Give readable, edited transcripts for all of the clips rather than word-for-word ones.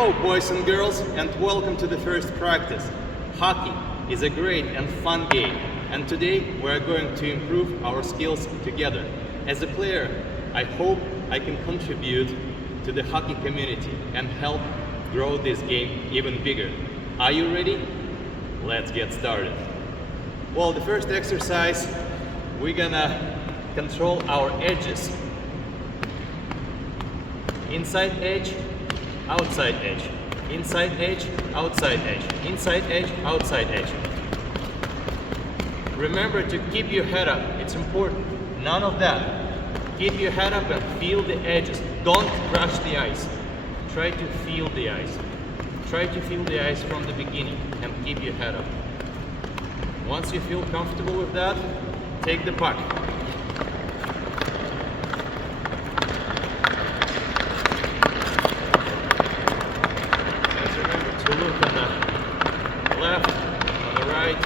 Hello boys and girls, and welcome to the first practice. Hockey is a great and fun game, and today we are going to improve our skills together. As a player, I hope I can contribute to the hockey community and help grow this game even bigger. Are you ready? Let's get started. Well, the first exercise, we're gonna control our edges. Inside edge, outside edge, inside edge, outside edge, inside edge, outside edge. Remember to keep your head up, it's important. None of that. Keep your head up and feel the edges. Don't crush the ice. Try to feel the ice. Try to feel the ice from the beginning and keep your head up. Once you feel comfortable with that, take the puck. To look on the left, on the right,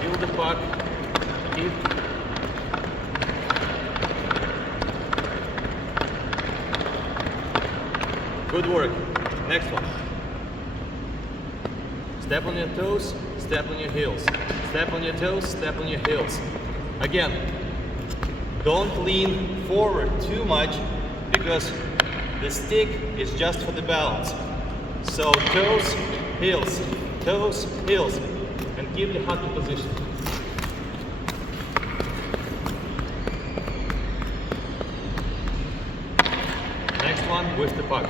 feel the puck, keep. Good work. Next one. Step on your toes, step on your heels. Step on your toes, step on your heels. Again, don't lean forward too much because the stick is just for the balance. So toes, heels, and keep the hockey position. Next one with the puck.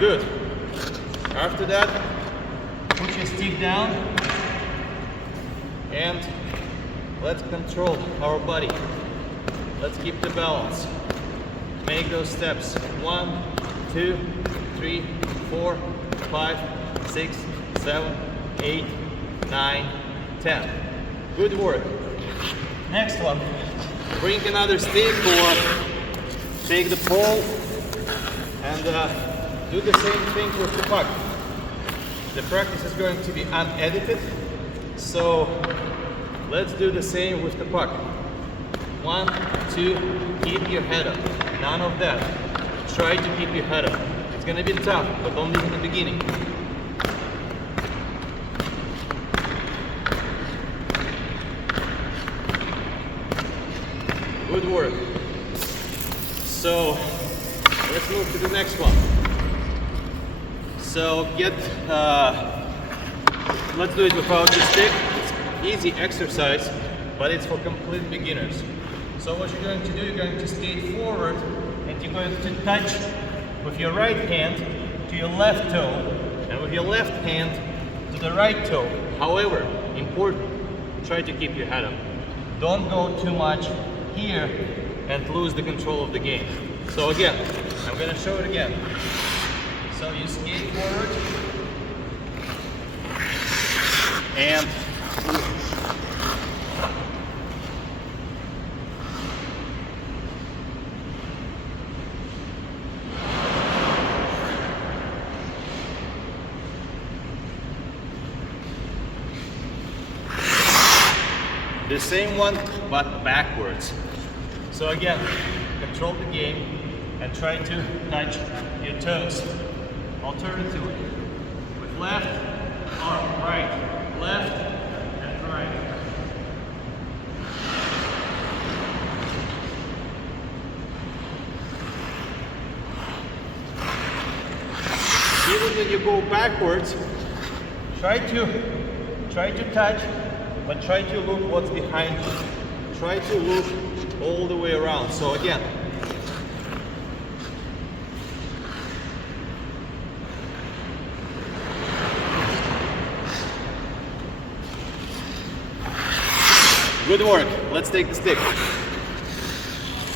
Good. After that, put your stick down and let's control our body. Let's keep the balance. Make those steps. 1, 2, 3, 4, 5, 6, 7, 8, 9, 10. Good work. Next one. Bring another stick or take the pole and do the same thing with the puck. The practice is going to be unedited, so let's do the same with the puck. 1, 2, keep your head up. None of that. Try to keep your head up. It's gonna be tough, but only in the beginning. Good work. So, let's move to the next one. So let's do it without the stick. It's easy exercise, but it's for complete beginners. So what you're going to do, you're going to skate forward and you're going to touch with your right hand to your left toe and with your left hand to the right toe. However, important, try to keep your head up. Don't go too much here and lose the control of the game. So again, I'm going to show it again. So you skate forward and the same one but backwards. So again, control the game and try to touch your toes. Alternatively, with left or right, left and right. Even when you go backwards, try to touch, but try to look what's behind you. Try to look all the way around. So again, good work. Let's take the stick.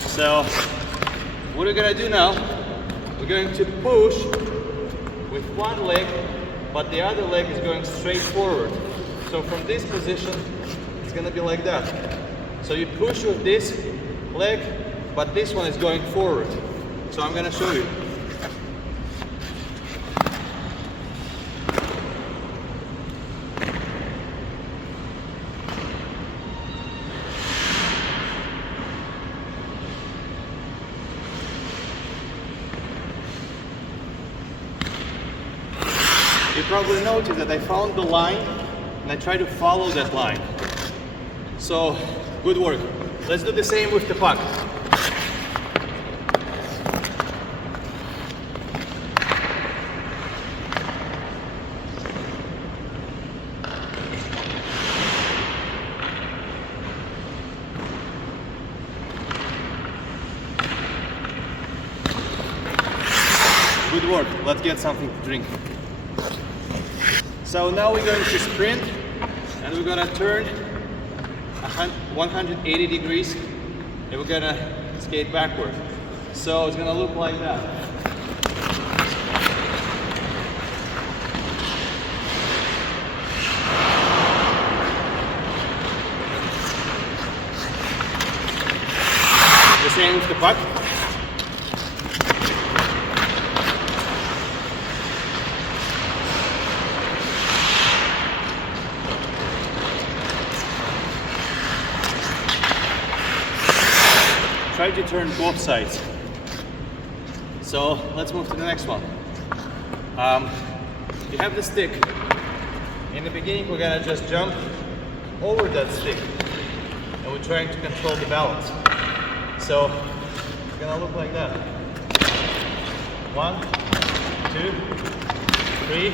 So, what we're gonna do now, we're going to push with one leg, but the other leg is going straight forward. So from this position, it's gonna be like that. So you push with this leg, but this one is going forward. So I'm gonna show you. probably noticed that I found the line and I try to follow that line. So, good work. Let's do the same with the puck. Good work. Let's get something to drink. So now we're going to sprint and we're going to turn 180 degrees and we're going to skate backward. So it's going to look like that. The same with the puck. Try to turn both sides. So let's move to the next one. You have the stick. In the beginning, we're gonna just jump over that stick, and we're trying to control the balance. So it's gonna look like that. 1, 2, 3.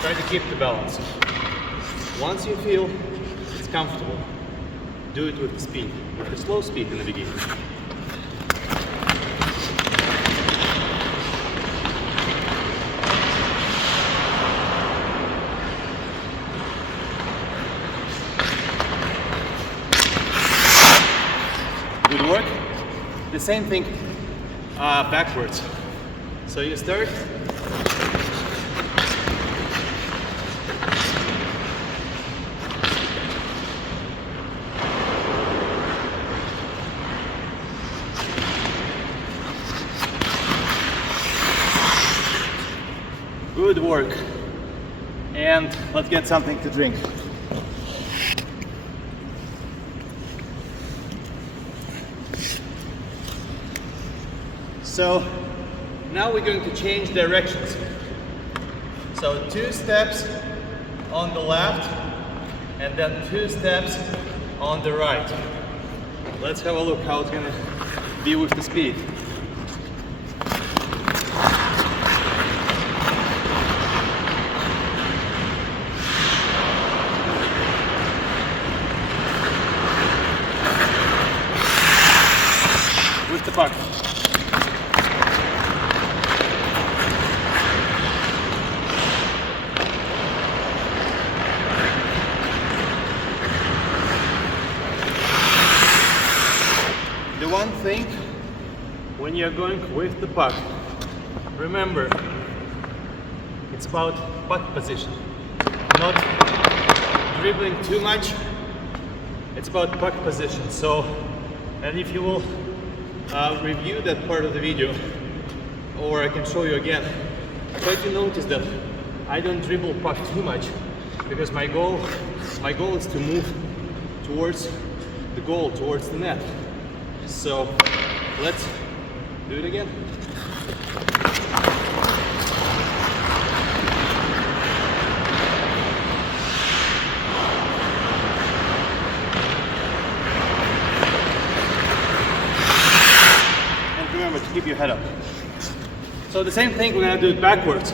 Try to keep the balance. Once you feel it's comfortable, do it with the speed, with the slow speed in the beginning. Good work. The same thing backwards. So you start. Good work. And let's get something to drink. So now we're going to change directions. So 2 steps on the left and then 2 steps on the right. Let's have a look how it's going to be with the speed. With the puck. The one thing when you're going with the puck, remember, it's about puck position, not dribbling too much. It's about puck position. So, and if you will review that part of the video, or I can show you again, try to notice that I don't dribble puck too much, because my goal is to move towards the goal, towards the net. So let's do it again. And remember to keep your head up. So the same thing, we're gonna do it backwards.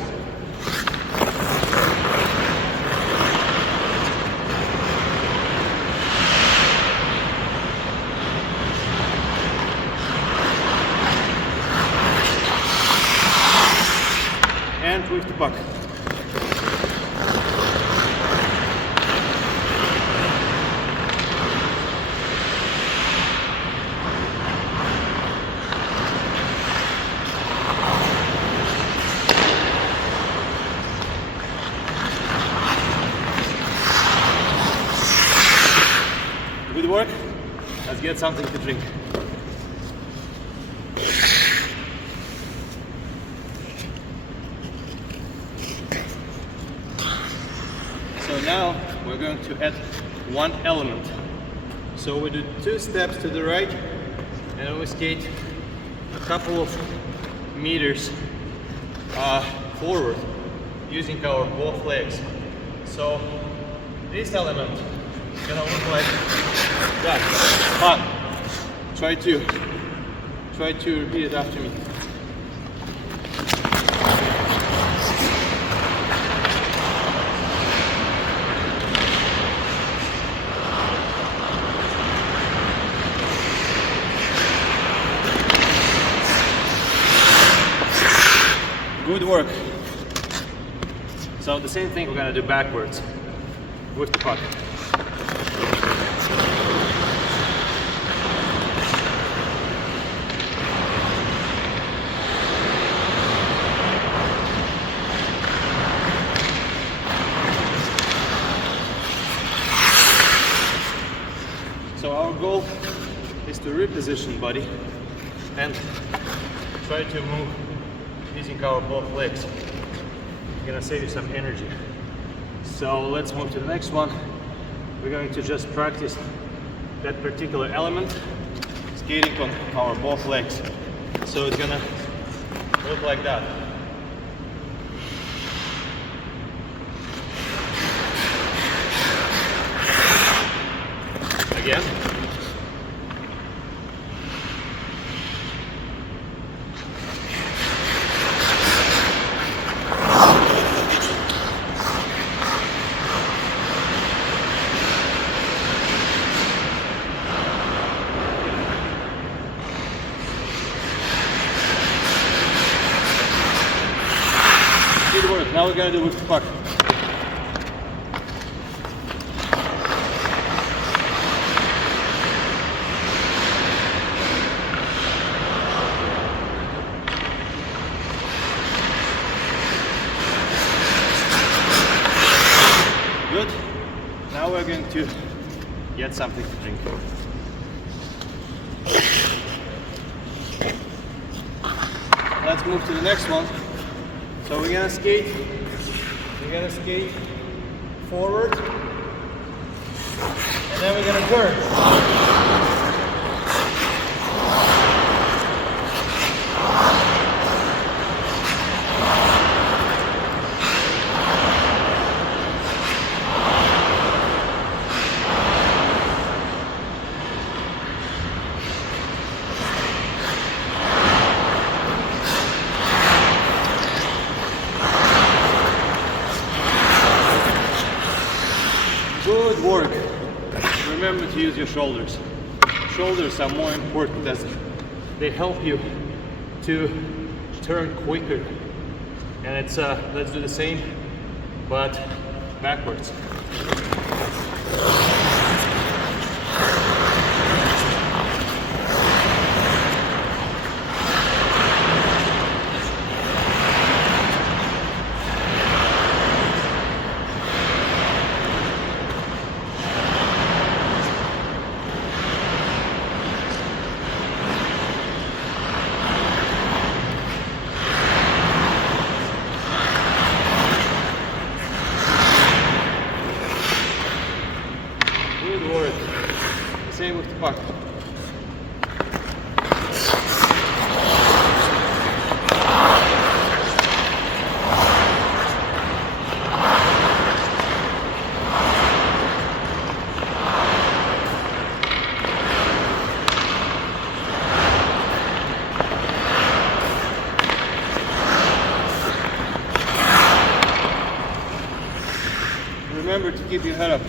And with the puck. Good work. Let's get something to drink. So now we're going to add one element. So we do 2 steps to the right and then we skate a couple of meters forward using our both legs. So this element is gonna look like that. But try to repeat it after me. Good work. So the same thing we're gonna do backwards with the puck. So our goal is to reposition body and try to move using our both legs. It's gonna save you some energy. So let's move to the next one. We're going to just practice that particular element, skating on our both legs. So it's gonna look like that. Again. Good work. Now we're gonna do with the puck. Good. Now we're going to get something to drink. Let's move to the next one. So we're gonna skate forward, and then we're gonna turn. Good work. Remember to use your shoulders. Shoulders are more important as they help you to turn quicker. And it's let's do the same, but backwards. Good work. Same with the puck. Remember to keep your head up.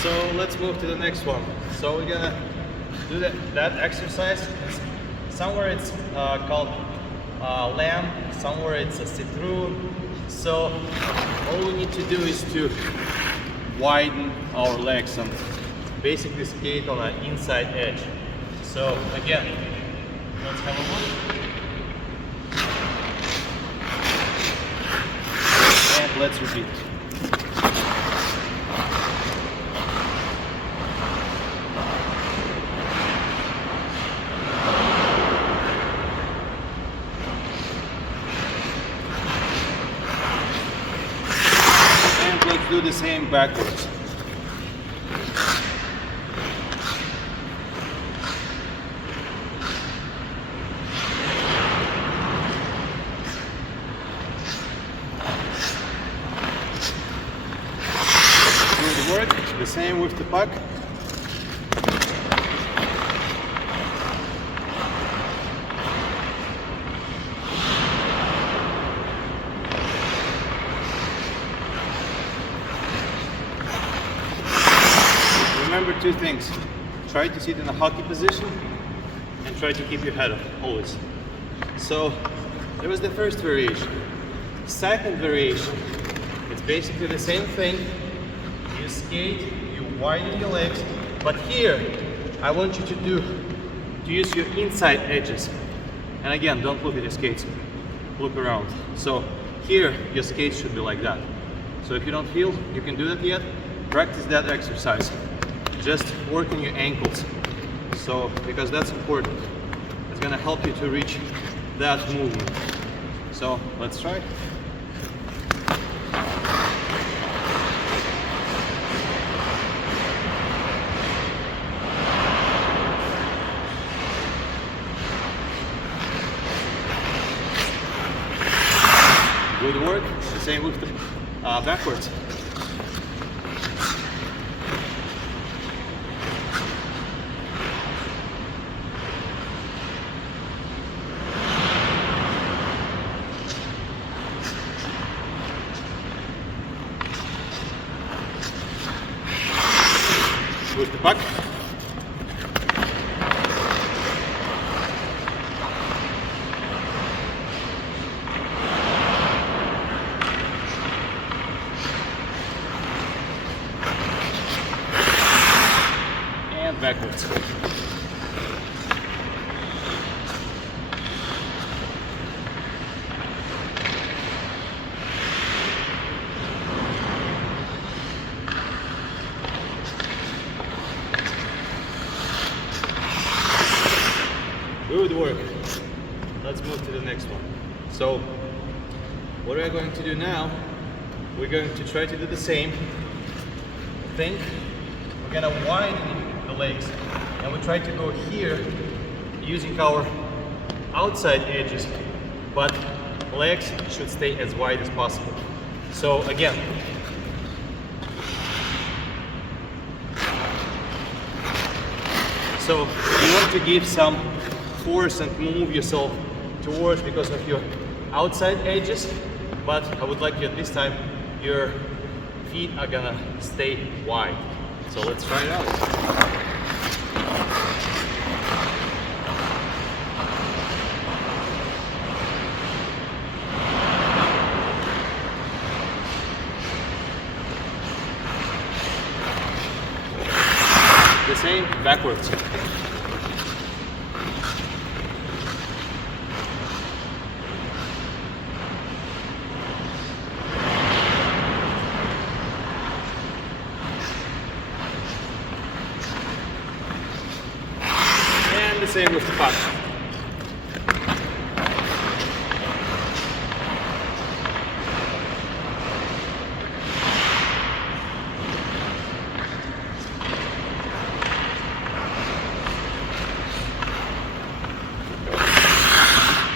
So let's move to the next one. So we're gonna do that exercise. Somewhere it's called lamb, somewhere it's a citron. So all we need to do is to widen our legs and basically skate on an inside edge. So again, let's have a look. And let's repeat. And let's do the same backwards. two things. Try to sit in a hockey position and try to keep your head up always. So that was the first variation. Second variation, it's basically the same thing. You skate, you widen your legs, but here I want you to use your inside edges. And again, don't look at your skates, look around. So here your skates should be like that. So if you don't feel you can do that yet, practice that exercise. Just working your ankles. So because that's important. It's gonna help you to reach that movement. So let's try. Good work. The same with the backwards. With the puck. And backwards. Good work. Let's move to the next one. So what we're going to do now, we're going to try to do the same thing. We're going to widen the legs and we try to go here using our outside edges, but legs should stay as wide as possible. So again, so you want to give some force and move yourself towards because of your outside edges, but I would like you at this time, your feet are gonna stay wide. So let's try it out. The same backwards. And the same with the puck.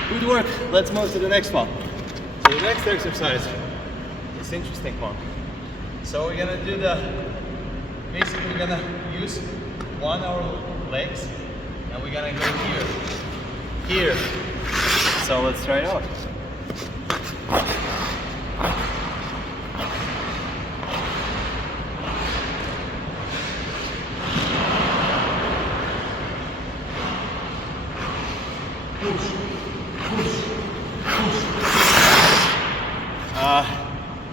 Good work. Let's move to the next one. So the next exercise is an interesting one. So we're gonna do basically we're gonna use our legs and we're gonna go here. So let's try it out.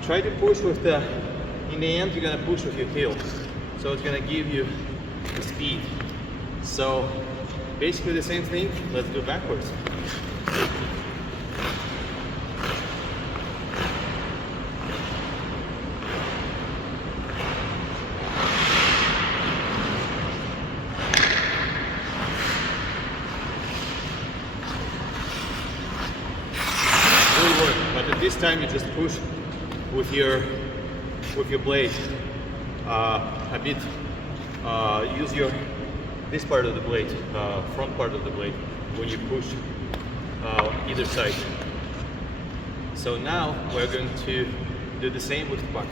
Try to push with in the end you're gonna push with your heel. So it's gonna give you the speed. So basically the same thing, let's do backwards. Good work, but at this time you just push with your blade a bit. Use this part of the blade, front part of the blade, when you push either side. So now we're going to do the same with the puck.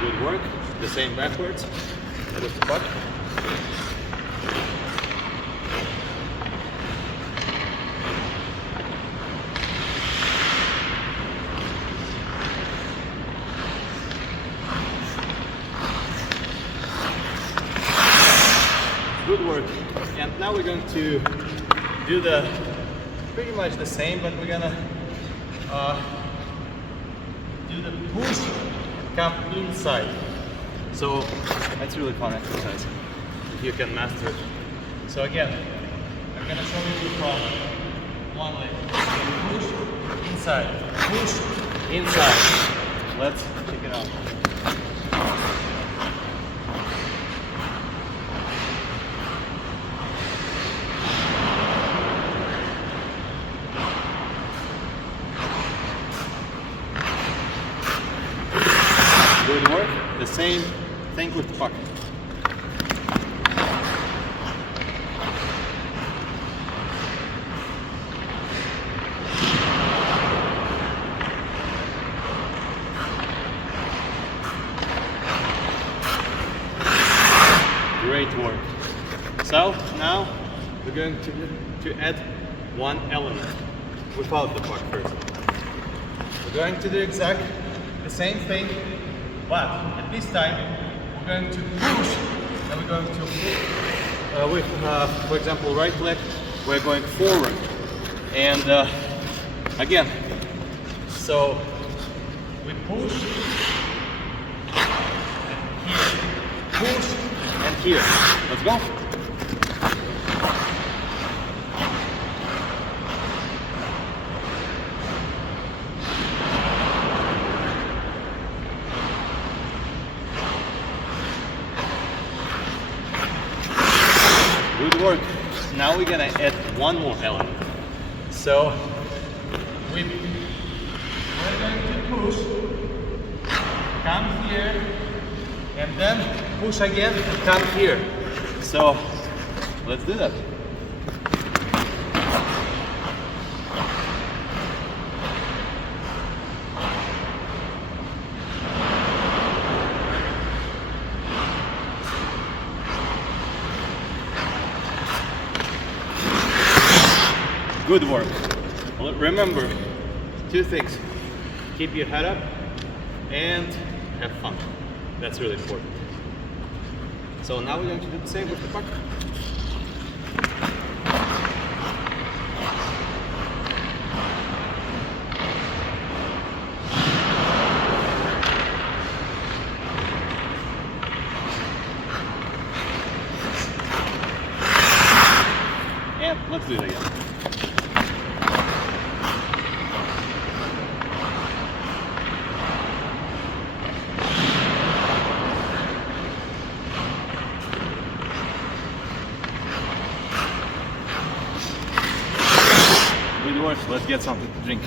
Good work. The same backwards with the puck. Good work. And now we're going to do the pretty much the same, but we're gonna do the push, come inside. So that's really fun exercise if you can master it. So again, I'm gonna show you from one leg. Push inside, push inside. Let's check it out. Good work. The same thing with puck. Great work. So now we're going to add one element without the puck first. We're going to do exactly the same thing, but at this time we're going to push and we're going to with for example right leg we're going forward and again, so we push and here, push and here. Let's go. Good work. Now we're gonna add one more element. So we're going to push, come here, and then push again and come here. So let's do that. Good work. Remember, two things. Keep your head up and have fun. That's really important. So now we're going to do the same with the puck. And let's do it again. Let's get something to drink.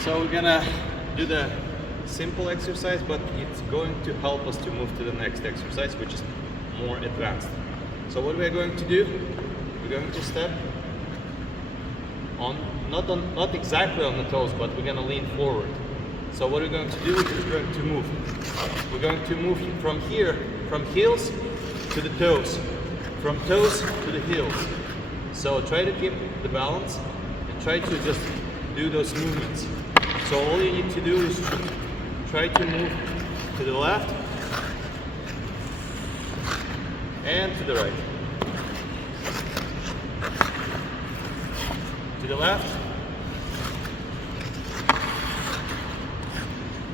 So we're gonna do the simple exercise, but it's going to help us to move to the next exercise, which is more advanced. So what we're going to do, we're going to step on, not exactly on the toes, but we're gonna lean forward. So what we're going to do is we're going to move. We're going to move from here, from heels to the toes. From toes to the heels. So try to keep the balance and try to just do those movements. So all you need to do is try to move to the left and to the right. To the left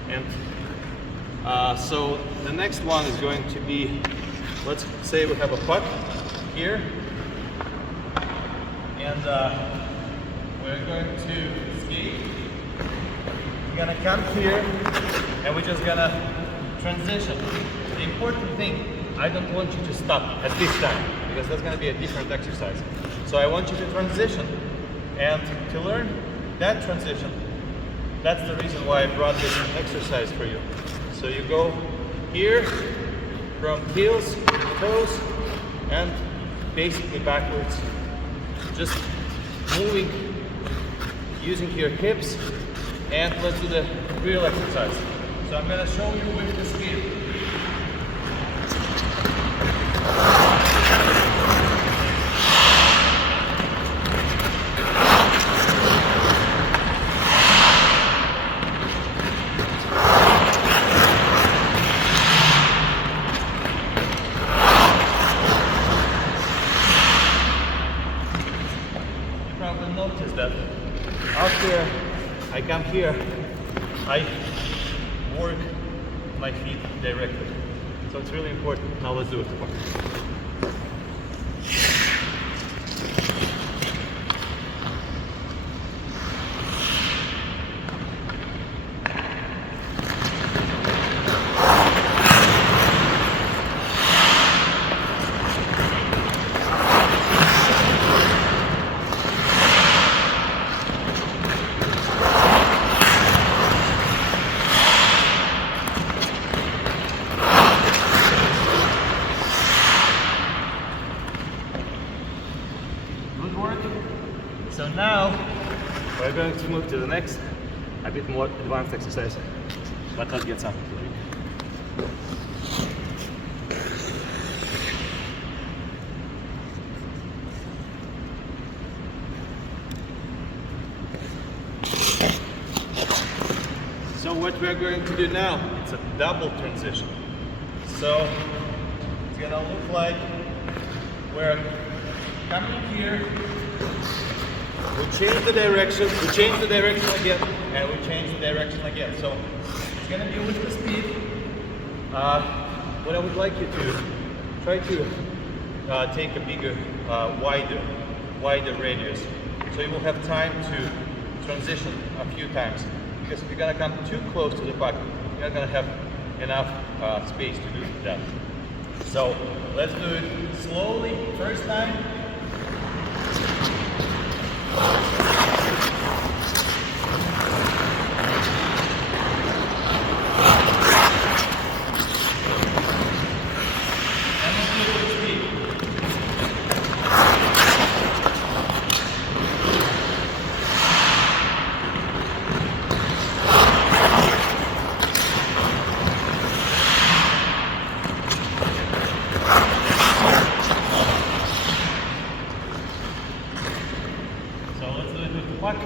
and so the next one is going to be, let's say we have a puck here, and we're going to skate. We're gonna come here, and we're just gonna transition. The important thing, I don't want you to stop at this time, because that's gonna be a different exercise. So I want you to transition, and to learn that transition, that's the reason why I brought this exercise for you. So you go here, from heels to toes, and basically backwards, just moving, using your hips, and let's do the real exercise. So I'm going to show you with the skate. come here, I work my feet directly. So it's really important. Now let's do it. Good work. So now we're going to move to the next, a bit more advanced exercise, but let's get something to drink. So what we're going to do now, it's a double transition. So it's gonna look like we're coming here, we change the direction again, and we change the direction again. So it's gonna be with the speed. What I would like you to try to take a bigger, wider radius, so you will have time to transition a few times. Because if you're gonna come too close to the puck, you're not gonna have enough space to do that. So let's do it slowly. First time. Puck.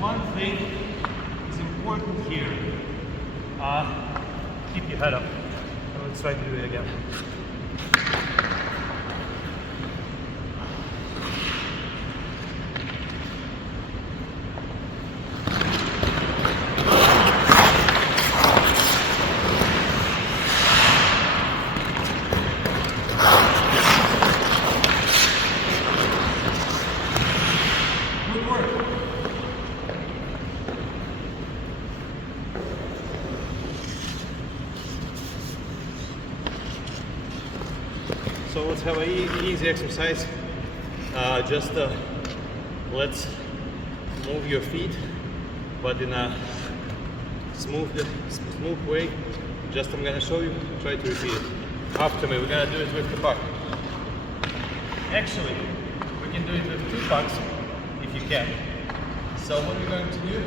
One thing is important here. Keep your head up. And let's try to do it again. Good work. So let's have an easy exercise. Let's move your feet, but in a smooth way. Just I'm gonna show you. Try to repeat it after me. We're gonna do it with the puck. Actually, we can do it with two pucks if you can. So what we're going to do?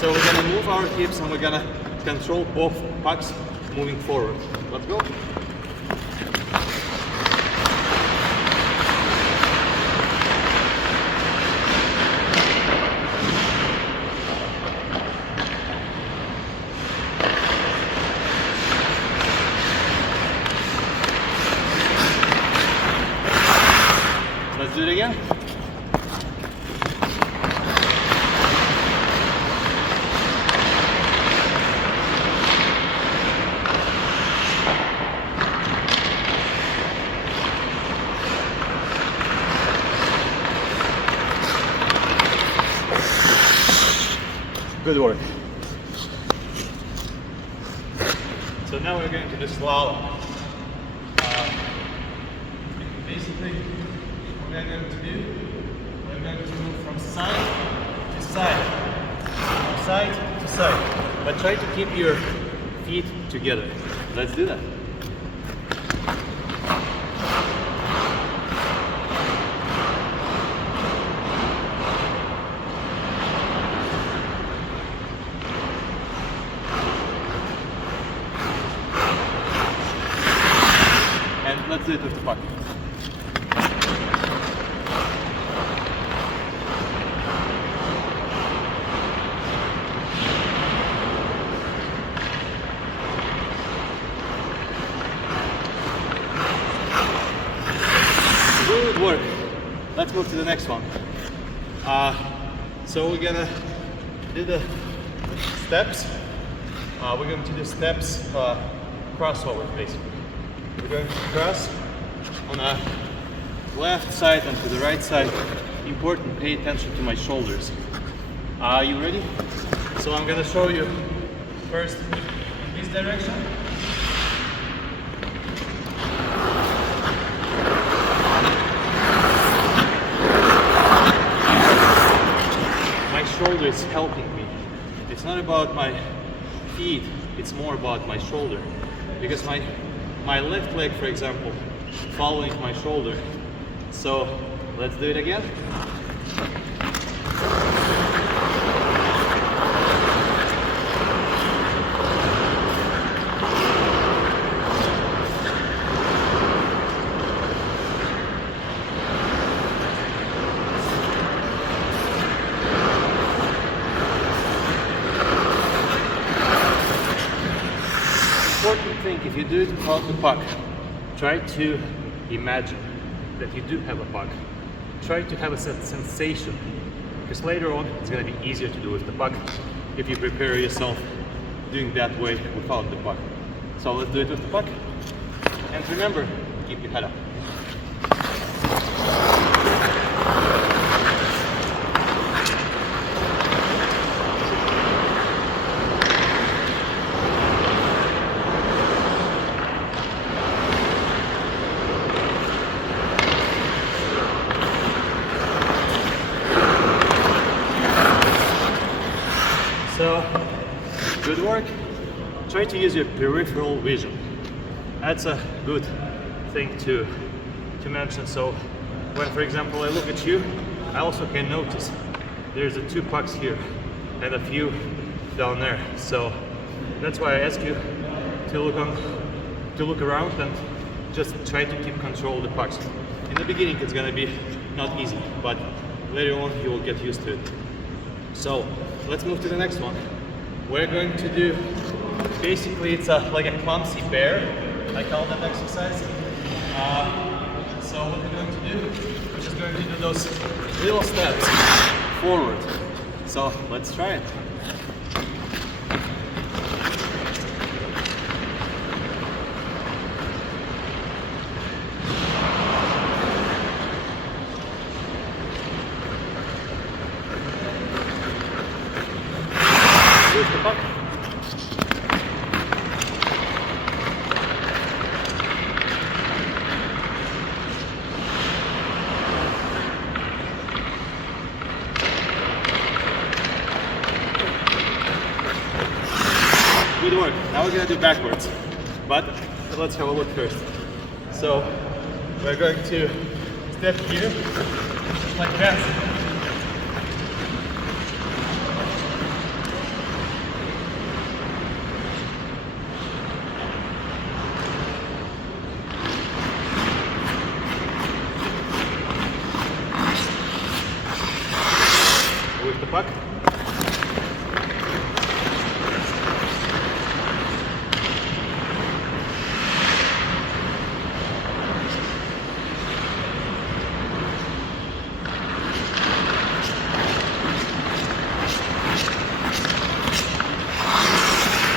So we're gonna move our hips and we're gonna control both pucks moving forward. Let's go. Let's do it again. Good work. So now we're going to do slalom. Basically, what we're going to do, we're going to move from side to side, from side to side. But try to keep your feet together. Let's do that. do it with the puck. Good work. Let's move to the next one. So we're gonna do the steps. We're going to do steps crossover basically. We're going to cross on the left side and to the right side. Important, pay attention to my shoulders. Are you ready? So I'm gonna show you first in this direction. Shoulder is helping me. It's not about my feet, it's more about my shoulder. Because my left leg, for example, following my shoulder. So let's do it again. Important thing, if you do it without the puck, try to imagine that you do have a puck. Try to have a sensation, because later on it's going to be easier to do with the puck if you prepare yourself doing that way without the puck. So let's do it with the puck. And remember, keep your head up. So, good work. Try to use your peripheral vision. That's a good thing to mention. So, when, for example, I look at you, I also can notice there's a 2 pucks here and a few down there. So, that's why I ask you to look around and just try to keep control of the pucks. In the beginning, it's gonna be not easy, but later on, you will get used to it. So let's move to the next one. We're going to do, basically it's like a clumsy bear, I call that exercise. So what we're going to do, we're just going to do those little steps forward. So let's try it. With the puck. Good work. Now we're going to do backwards. But let's have a look first. So we're going to step here, like that. With the puck.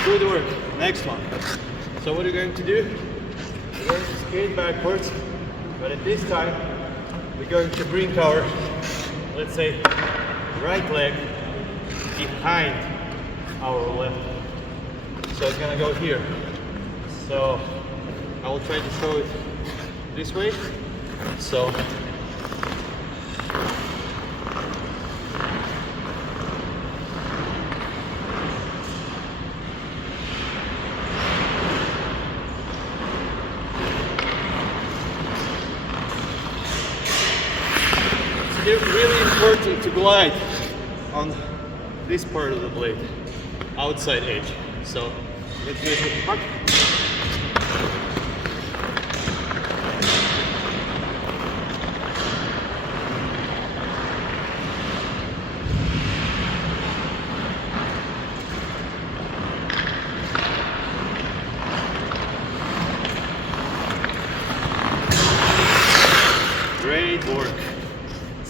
Good work. Next one. So what are you going to do? We're going to skate backwards, but at this time we're going to bring our, let's say, right leg behind our left. So it's gonna go here. So I will try to show it this way. So it's really important to glide on this part of the blade, outside edge. So let's do it with the puck.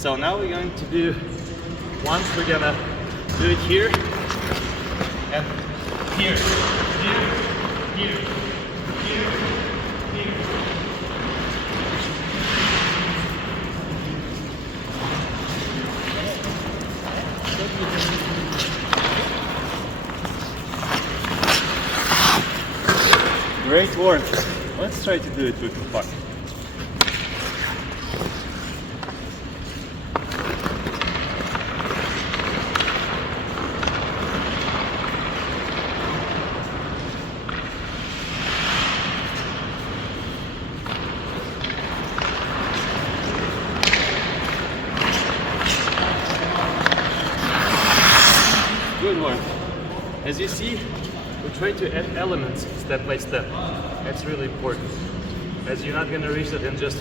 So now we're going to do, once we're gonna do it here, and here, here, here, here, here. Great work. Let's try to do it with the puck. Good work. As you see, we try to add elements step by step. That's really important, as you're not going to reach that in just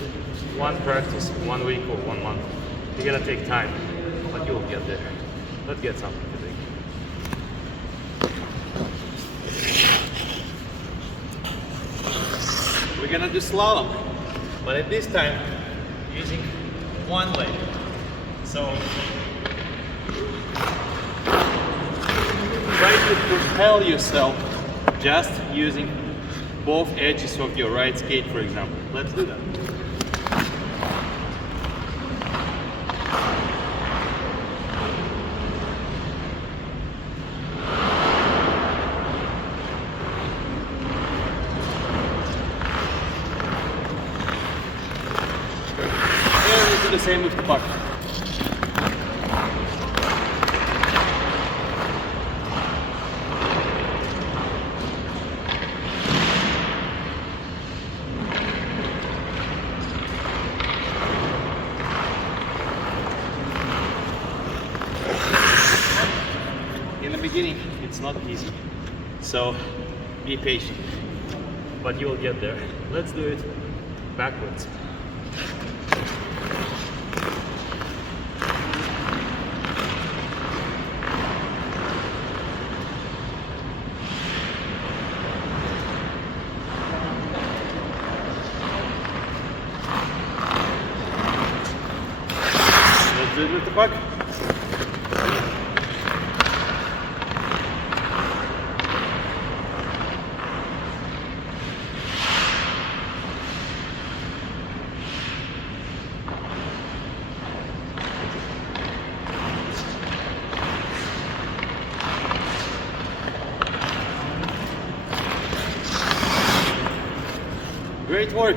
one practice, 1 week or 1 month. You're going to take time, but you'll get there. Let's get something to drink. We're going to do slalom, but at this time using one leg. So try to propel yourself just using both edges of your right skate, for example. Let's do that. And let's do the same with the puck. In the beginning, it's not easy, so be patient, but you will get there. Let's do it backwards. Let's do it with the puck. Great work.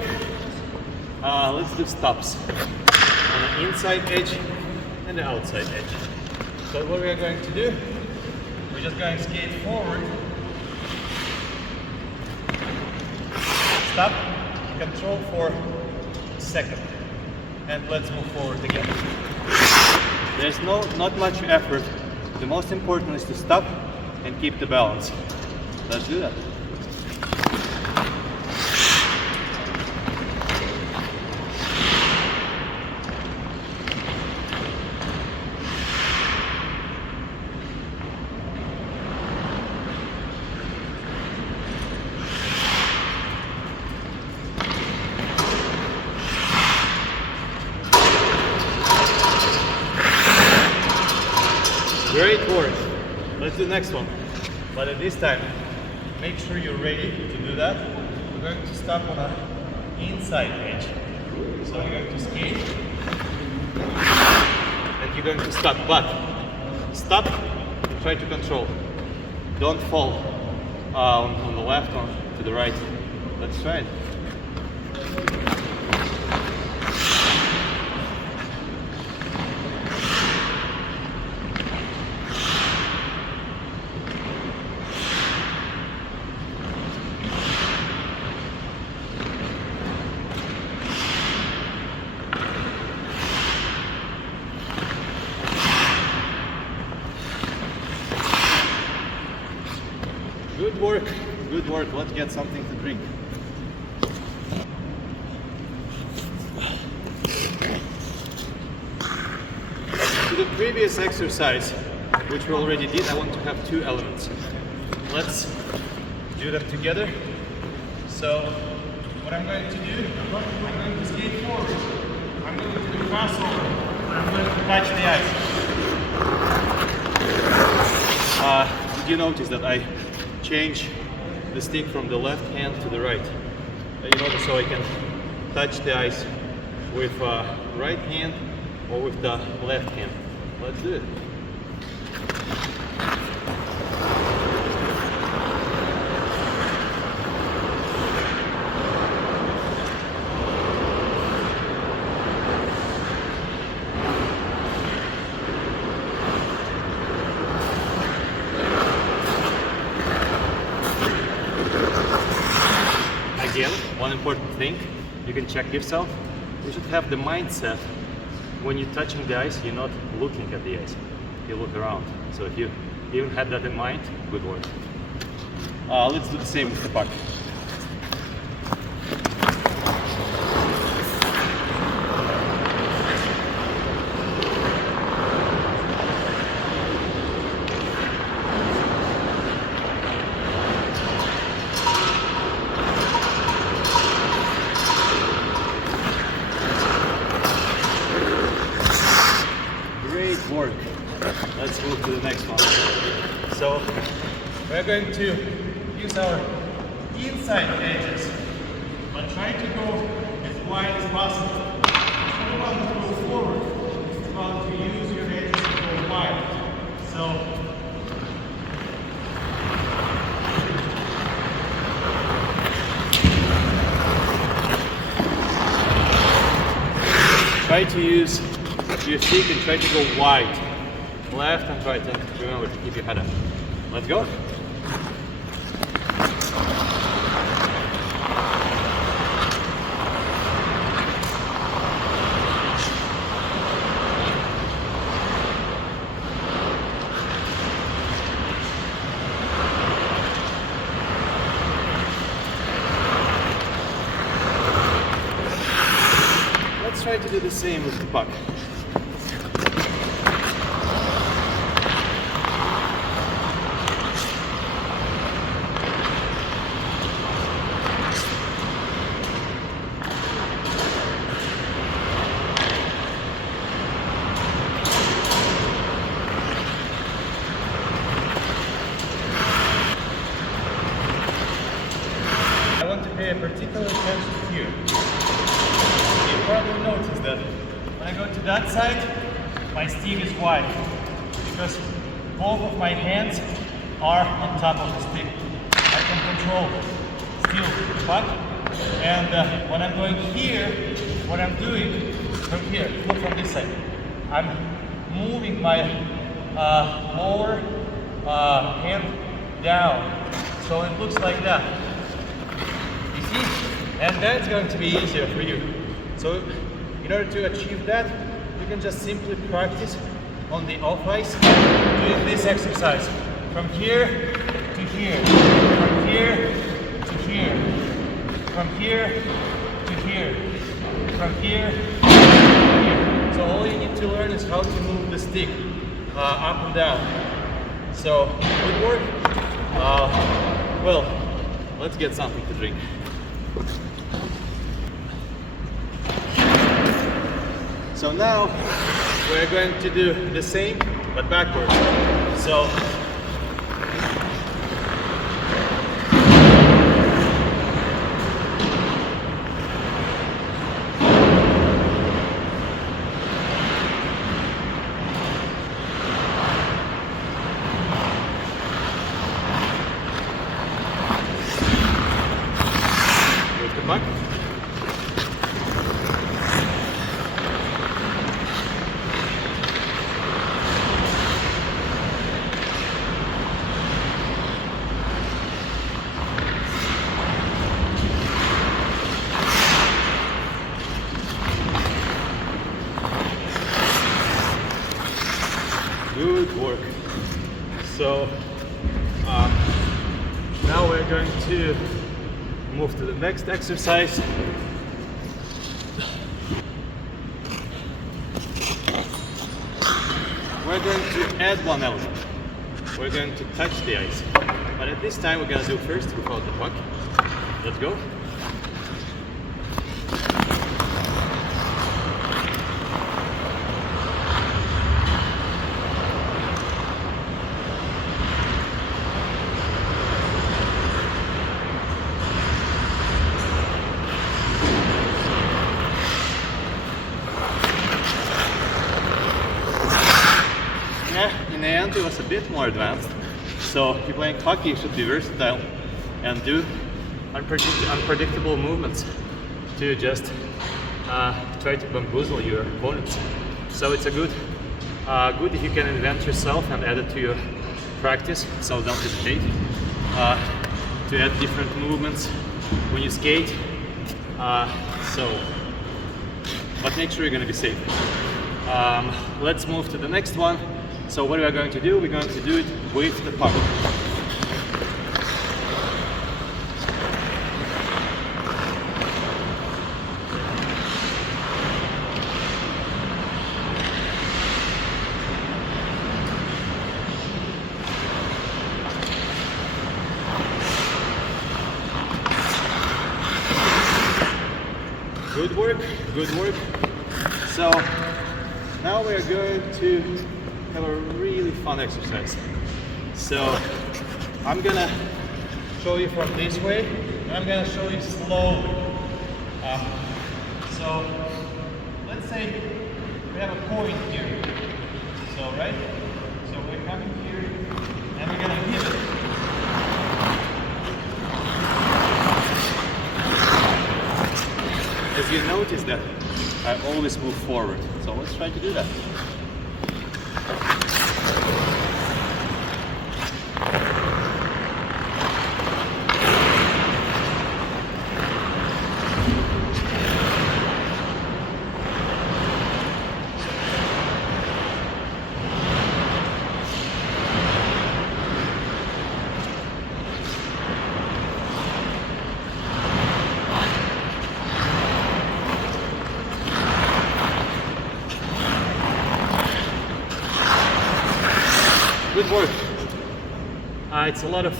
Let's do stops on the inside edge and the outside edge. So what we are going to do, we're just going to skate forward, stop, control for a second, and let's move forward again. There's not much effort. The most important is to stop and keep the balance. Let's do that. Great work. Let's do the next one. But at this time, make sure you're ready to do that. We're going to stop on the inside edge. So you're going to skate and you're going to stop. But stop and try to control. Don't fall on the left or to the right. Let's try it. Good work, good work. Let's get something to drink. To the previous exercise, which we already did, I want to have two elements. Let's do them together. So, what I'm going to do, I'm going to skate forward. I'm going to do crossover. I'm going to touch the ice. Did you notice that I change the stick from the left hand to the right? You know, so I can touch the ice with right hand or with the left hand. Let's do it. Again, one important thing you can check yourself. You should have the mindset when you're touching the ice, you're not looking at the ice, you look around. So if you even had that in mind, good work. Let's do the same with the puck. Work. Let's move to the next one. So we're going to use our inside edges, but try to go as wide as possible. If you want to go forward, it's about to use your edges to go wide. So try to use your stick and try to go wide, left and right, and remember to keep your head up. Let's go. Let's try to do the same with the puck. I want to pay a particular attention here. You probably notice that when I go to that side, my stick is wide because both of my hands are on top of the stick. I can control still the puck, and when I'm going here, what I'm doing from here, look from this side, I'm moving my lower hand down, so it looks like that. And that's going to be easier for you. So in order to achieve that, you can just simply practice on the off ice doing this exercise from here to here, from here to here, from here to here, from here to here. So all you need to learn is how to move the stick up and down. So good work. Well, let's get something to drink. So now we're going to do the same but backwards. So here's the puck. Good work. So now we're going to move to the next exercise. We're going to add one element. We're going to touch the ice. But at this time we're going to do first without the puck. Let's go. hockey was a bit more advanced. So if you're playing hockey, you should be versatile and do unpredictable movements to just try to bamboozle your opponents. So it's a good if you can invent yourself and add it to your practice. So don't hesitate to add different movements when you skate. But make sure you're going to be safe. Let's move to the next one. So what we are going to do? We're going to do it with the puck. Good work, good work. So now we are going to have a really fun exercise. So I'm gonna show you from this way, and I'm gonna show you slowly. So let's say we have a point here. So right? So we're coming here, and we're gonna hit it. As you notice that I always move forward. So let's try to do that. Good work. It's a lot of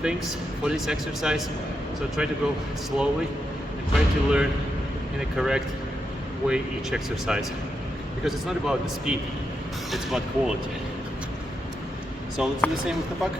things for this exercise, so try to go slowly and try to learn in a correct way each exercise, because it's not about the speed, it's about quality. So let's do the same with the puck.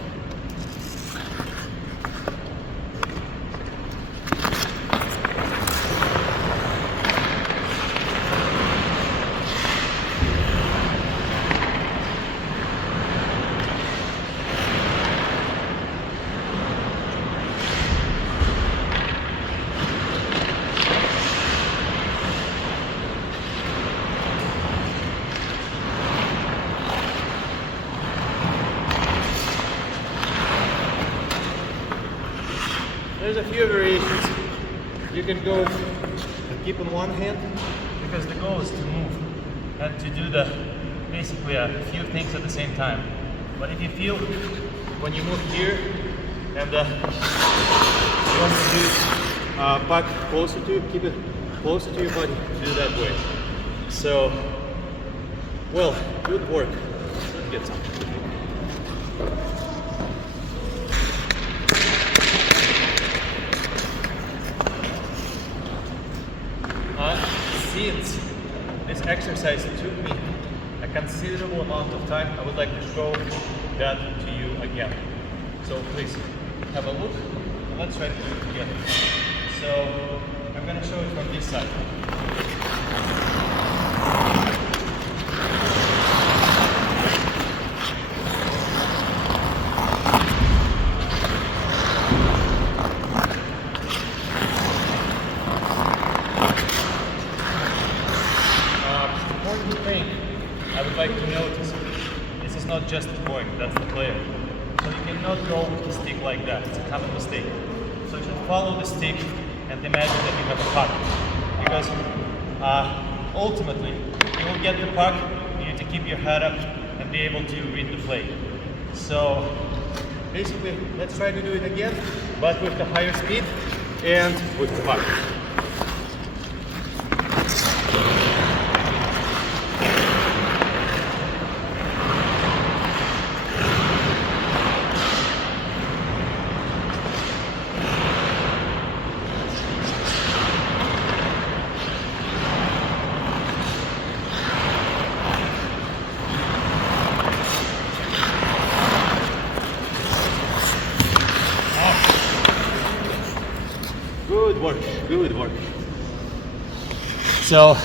There's a few variations. You can go and keep in one hand, because the goal is to move and to do basically a few things at the same time. But if you feel when you move here and you want to do puck closer to you, keep it closer to your body, do that way. So, well, good work. Let's get some. Since this exercise took me a considerable amount of time, I would like to show that to you again. So please have a look and let's try to do it together. So I'm going to show it from this side. I would like to notice, this is not just the point, that's the player. So you cannot go with the stick like that, it's a common mistake. So you should follow the stick and imagine that you have a puck. Because ultimately, you will get the puck, you need to keep your head up and be able to read the play. So basically, let's try to do it again, but with the higher speed and with the puck. Good work, good work. So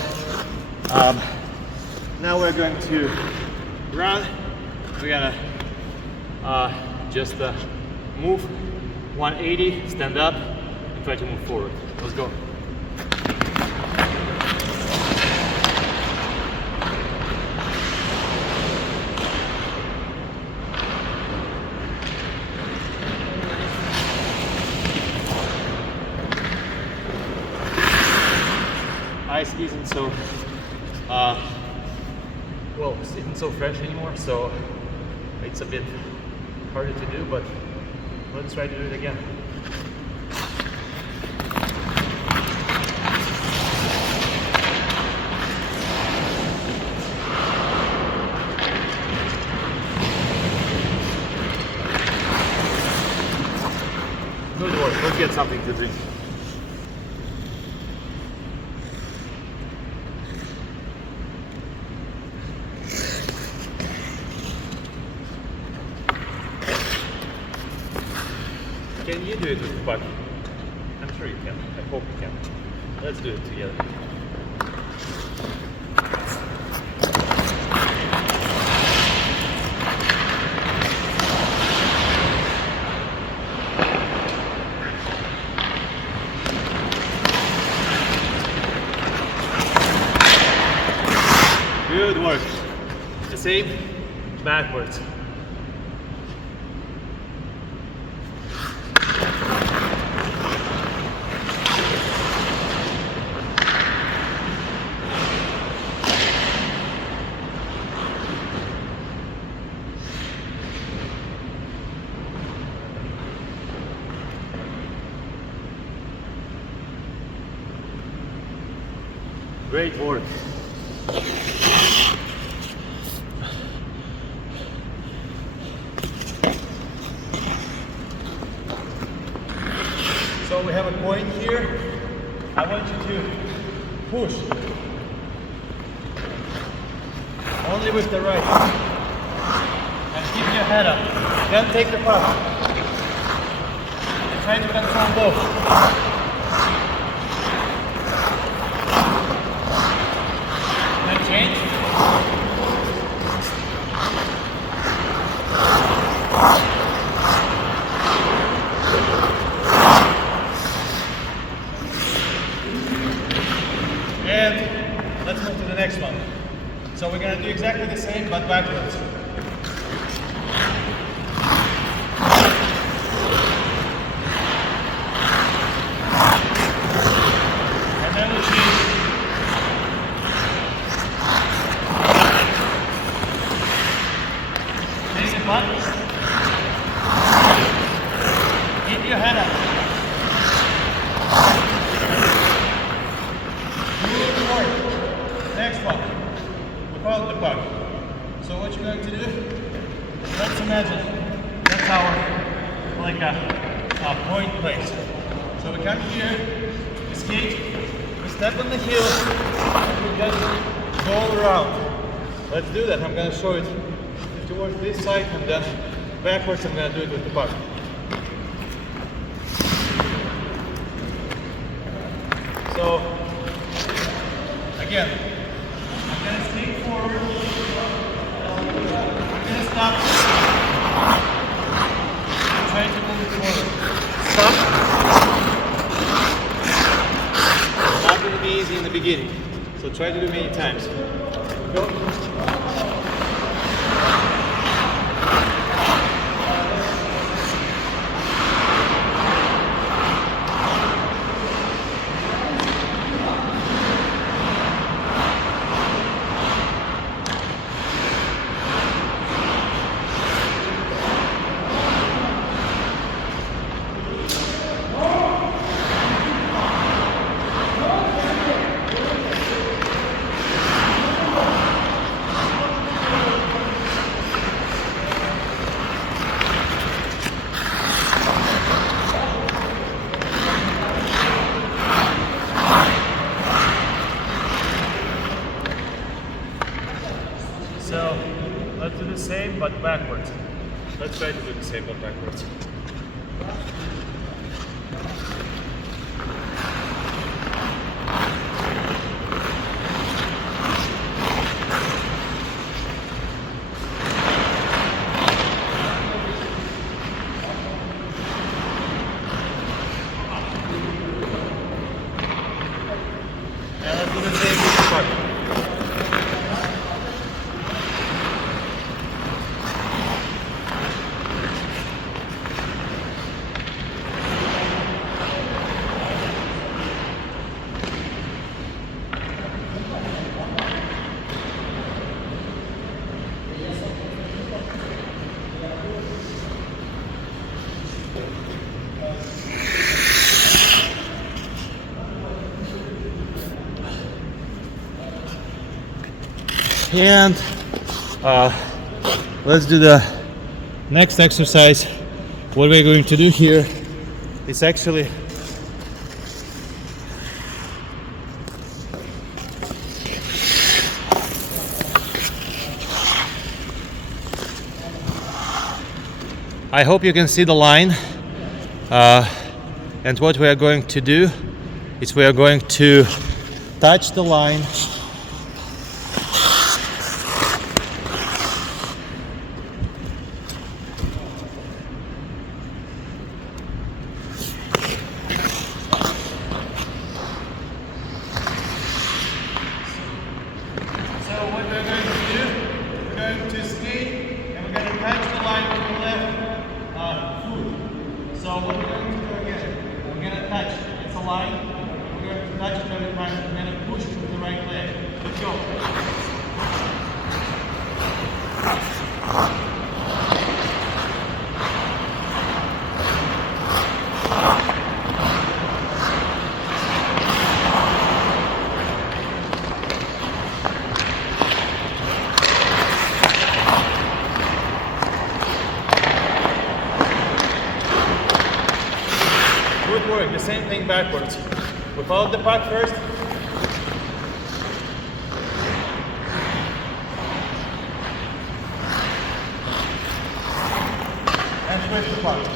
now we're going to run we're gonna just move 180, stand up, and try to move forward. Let's go. Ice isn't so well, it isn't so fresh anymore, so it's a bit harder to do, but let's try to do it again. Good work. Let's get something to drink. Can you do it with the puck? I'm sure you can. I hope you can. Let's do it together. Good work. The same backwards. Great work. So we have a point here. I want you to push. Only with the right. And keep your head up. Then take the puck. And try to control both. Change. And let's move to the next one. So we're going to do exactly the same but backwards. And then we change. Keep your head up. Good work. Next one. Without the puck. So what you're going to do? Let's imagine that's our like a point place. So we come here, we skate, we step on the heel, and we just go around. Let's do that. I'm going to show it towards this side and then backwards. I'm going to do it with the puck. So again, I'm going to skate forward. I'm going to stop. I'm trying to move it forward. Stop. Not going to be easy in the beginning, so try to do many times. Go. So let's do the same but backwards. Let's try to do the same but backwards. And let's do the next exercise. What we're going to do here is actually I hope you can see the line, and what we are going to do is we are going to touch the line footwork, the same thing backwards. We follow the puck first. And switch the puck.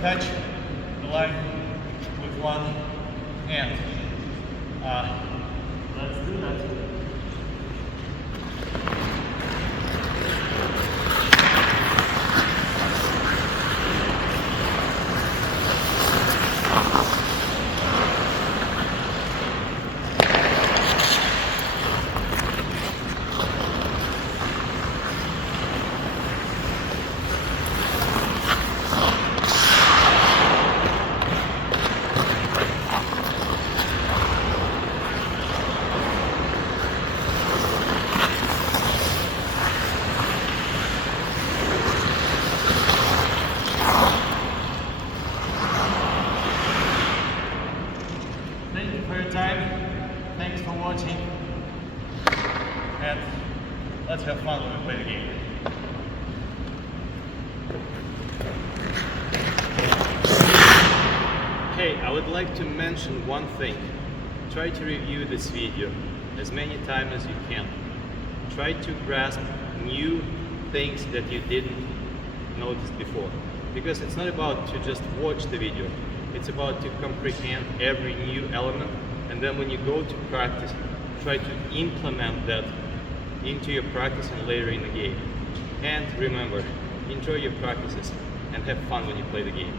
Touch the line with one hand. Let's do that. Thanks for watching, and let's have fun when we play the game. Hey, I would like to mention one thing. Try to review this video as many times as you can. Try to grasp new things that you didn't notice before. Because it's not about to just watch the video, it's about to comprehend every new element, and then when you go to practice, try to implement that into your practice and later in the game. And remember, enjoy your practices and have fun when you play the game.